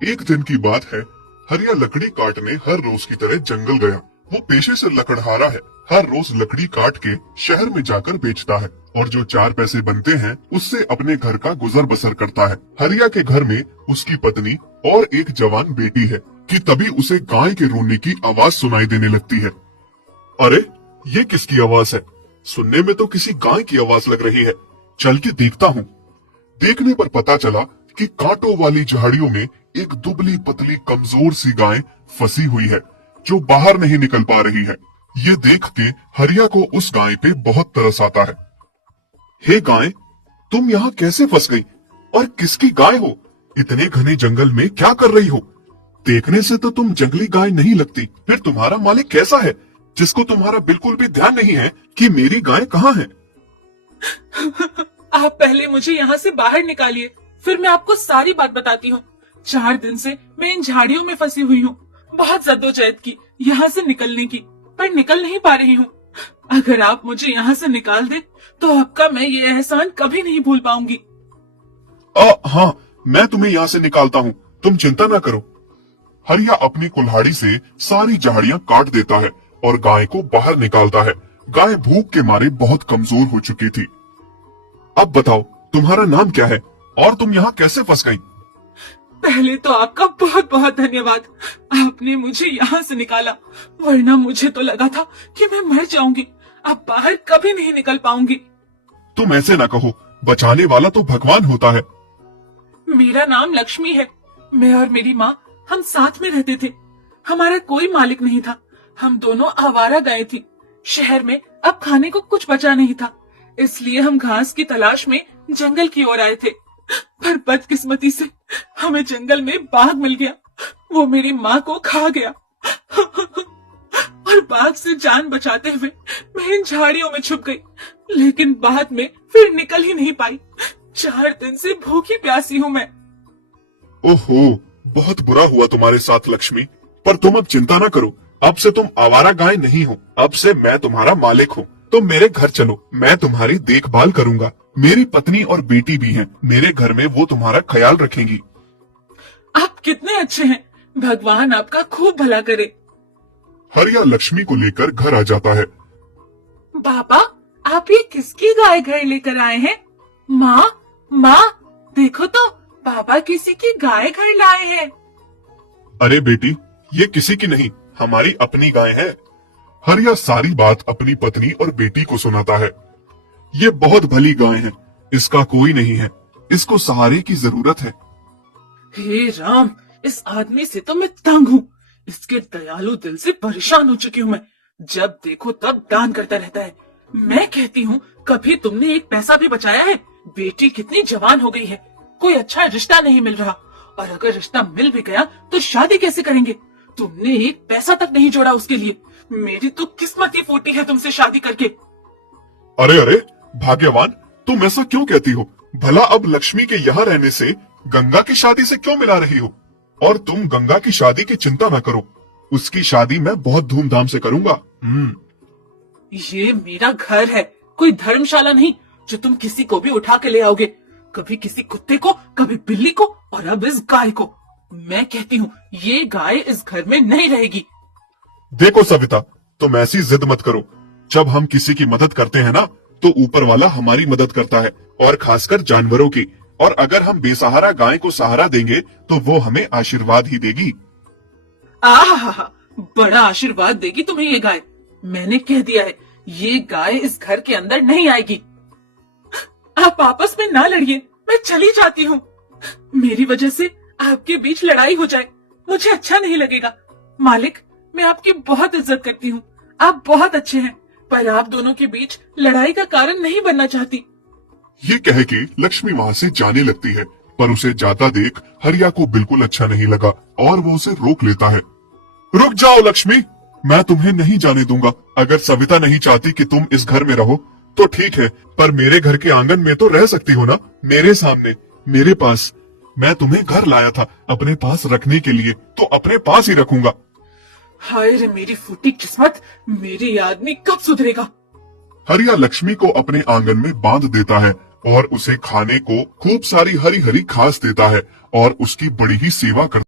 एक दिन की बात है, हरिया लकड़ी काटने हर रोज की तरह जंगल गया। वो पेशे से लकड़हारा है। हर रोज लकड़ी काट के शहर में जाकर बेचता है और जो 4 पैसे बनते हैं उससे अपने घर का गुजर बसर करता है। हरिया के घर में उसकी पत्नी और एक जवान बेटी है कि तभी उसे गाय के रोने की आवाज सुनाई देने लगती है। अरे, ये किसकी आवाज है? सुनने में तो किसी गाय की आवाज लग रही है। चल के देखता हूँ। देखने पर पता चला कि कांटों वाली झाड़ियों में एक दुबली पतली कमजोर सी गाय फंसी हुई है जो बाहर नहीं निकल पा रही है। ये देख के हरिया को उस गाय पे बहुत तरस आता है। हे गाय, तुम यहाँ कैसे फंस गई और किसकी गाय हो? इतने घने जंगल में क्या कर रही हो? देखने से तो तुम जंगली गाय नहीं लगती। फिर तुम्हारा मालिक कैसा है जिसको तुम्हारा बिल्कुल भी ध्यान नहीं है कि मेरी गाय कहाँ है? आप पहले मुझे यहाँ से बाहर निकालिए, फिर मैं आपको सारी बात बताती हूँ। 4 दिन से मैं इन झाड़ियों में फंसी हुई हूँ। बहुत जद्दोजहद की यहाँ से निकलने की, पर निकल नहीं पा रही हूँ। अगर आप मुझे यहाँ से निकाल दे तो आपका मैं ये एहसान कभी नहीं भूल पाऊंगी। हाँ, मैं तुम्हें यहाँ से निकालता हूँ, तुम चिंता ना करो। हरिया अपनी कुल्हाड़ी से सारी झाड़ियां काट देता है और गाय को बाहर निकालता है। गाय भूख के मारे बहुत कमजोर हो चुकी थी। अब बताओ, तुम्हारा नाम क्या है और तुम यहाँ कैसे फंस गई? पहले तो आपका बहुत बहुत धन्यवाद। आपने मुझे यहाँ से निकाला, वरना मुझे तो लगा था कि मैं मर जाऊंगी। अब बाहर कभी नहीं निकल पाऊंगी। तुम ऐसे ना कहो, बचाने वाला तो भगवान होता है। मेरा नाम लक्ष्मी है। मैं और मेरी माँ हम साथ में रहते थे। हमारा कोई मालिक नहीं था। हम दोनों आवारा गायें थी। शहर में अब खाने को कुछ बचा नहीं था, इसलिए हम घास की तलाश में जंगल की ओर आए थे। पर बदकिस्मती से हमें जंगल में बाघ मिल गया। वो मेरी माँ को खा गया। और बाघ से जान बचाते हुए मैं इन झाड़ियों में छुप गई, लेकिन बाद में फिर निकल ही नहीं पाई। 4 दिन से भूखी प्यासी हूँ मैं। ओहो, बहुत बुरा हुआ तुम्हारे साथ लक्ष्मी। पर तुम अब चिंता ना करो, अब से तुम आवारा गाय नहीं हो। अब से मैं तुम्हारा मालिक हूँ। तुम मेरे घर चलो, मैं तुम्हारी देखभाल करूंगा। मेरी पत्नी और बेटी भी हैं। मेरे घर में वो तुम्हारा ख्याल रखेंगी। आप कितने अच्छे हैं। भगवान आपका खूब भला करे। हरिया लक्ष्मी को लेकर घर आ जाता है। बाबा, आप ये किसकी गाय घर लेकर आए हैं? माँ, माँ, देखो तो बाबा किसी की गाय घर लाए हैं। अरे बेटी, ये किसी की नहीं, हमारी अपनी गाय है। हरिया सारी बात अपनी पत्नी और बेटी को सुनाता है। ये बहुत भली गाय है, इसका कोई नहीं है, इसको सहारे की जरूरत है। हे राम, इस आदमी से तो मैं तंग हूँ। इसके दयालु दिल से परेशान हो चुकी हूँ मैं। जब देखो तब दान करता रहता है। मैं कहती हूँ, कभी तुमने एक पैसा भी बचाया है? बेटी कितनी जवान हो गई है, कोई अच्छा रिश्ता नहीं मिल रहा, और अगर रिश्ता मिल भी गया तो शादी कैसे करेंगे? तुमने एक पैसा तक नहीं जोड़ा उसके लिए। मेरी तो किस्मत ही फूटी है तुमसे शादी करके। अरे अरे भाग्यवान, तुम ऐसा क्यों कहती हो? भला अब लक्ष्मी के यहाँ रहने से गंगा की शादी से क्यों मिला रही हो? और तुम गंगा की शादी की चिंता न करो, उसकी शादी मैं बहुत धूमधाम से करूंगा। ये मेरा घर है, कोई धर्मशाला नहीं जो तुम किसी को भी उठा के ले आओगे। कभी किसी कुत्ते को, कभी बिल्ली को, और अब इस गाय को। मैं कहती हूँ, ये गाय इस घर में नहीं रहेगी। देखो सविता, तुम ऐसी जिद मत करो। जब हम किसी की मदद करते हैं ना, तो ऊपर वाला हमारी मदद करता है, और खासकर जानवरों की। और अगर हम बेसहारा गाय को सहारा देंगे तो वो हमें आशीर्वाद ही देगी। आहा, बड़ा आशीर्वाद देगी तुम्हें ये गाय। मैंने कह दिया है, ये गाय इस घर के अंदर नहीं आएगी। आप आपस में ना लड़िए, मैं चली जाती हूँ। मेरी वजह से आपके बीच लड़ाई हो जाए, मुझे अच्छा नहीं लगेगा। मालिक, मैं आपकी बहुत इज्जत करती हूँ, आप बहुत अच्छे हैं, पर आप दोनों के बीच लड़ाई का कारण नहीं बनना चाहती। ये कह के लक्ष्मी वहाँ से जाने लगती है, पर उसे जाता देख हरिया को बिल्कुल अच्छा नहीं लगा और वो उसे रोक लेता है। रुक जाओ लक्ष्मी, मैं तुम्हें नहीं जाने दूंगा। अगर सविता नहीं चाहती कि तुम इस घर में रहो तो ठीक है, पर मेरे घर के आंगन में तो रह सकती हो ना, मेरे सामने, मेरे पास। मैं तुम्हें घर लाया था अपने पास रखने के लिए, तो अपने पास ही रखूंगा। हाय रे मेरी फूटी किस्मत, मेरी आदमी कब सुधरेगा? हरिया लक्ष्मी को अपने आंगन में बांध देता है और उसे खाने को खूब सारी हरी हरी घास देता है और उसकी बड़ी ही सेवा करता है।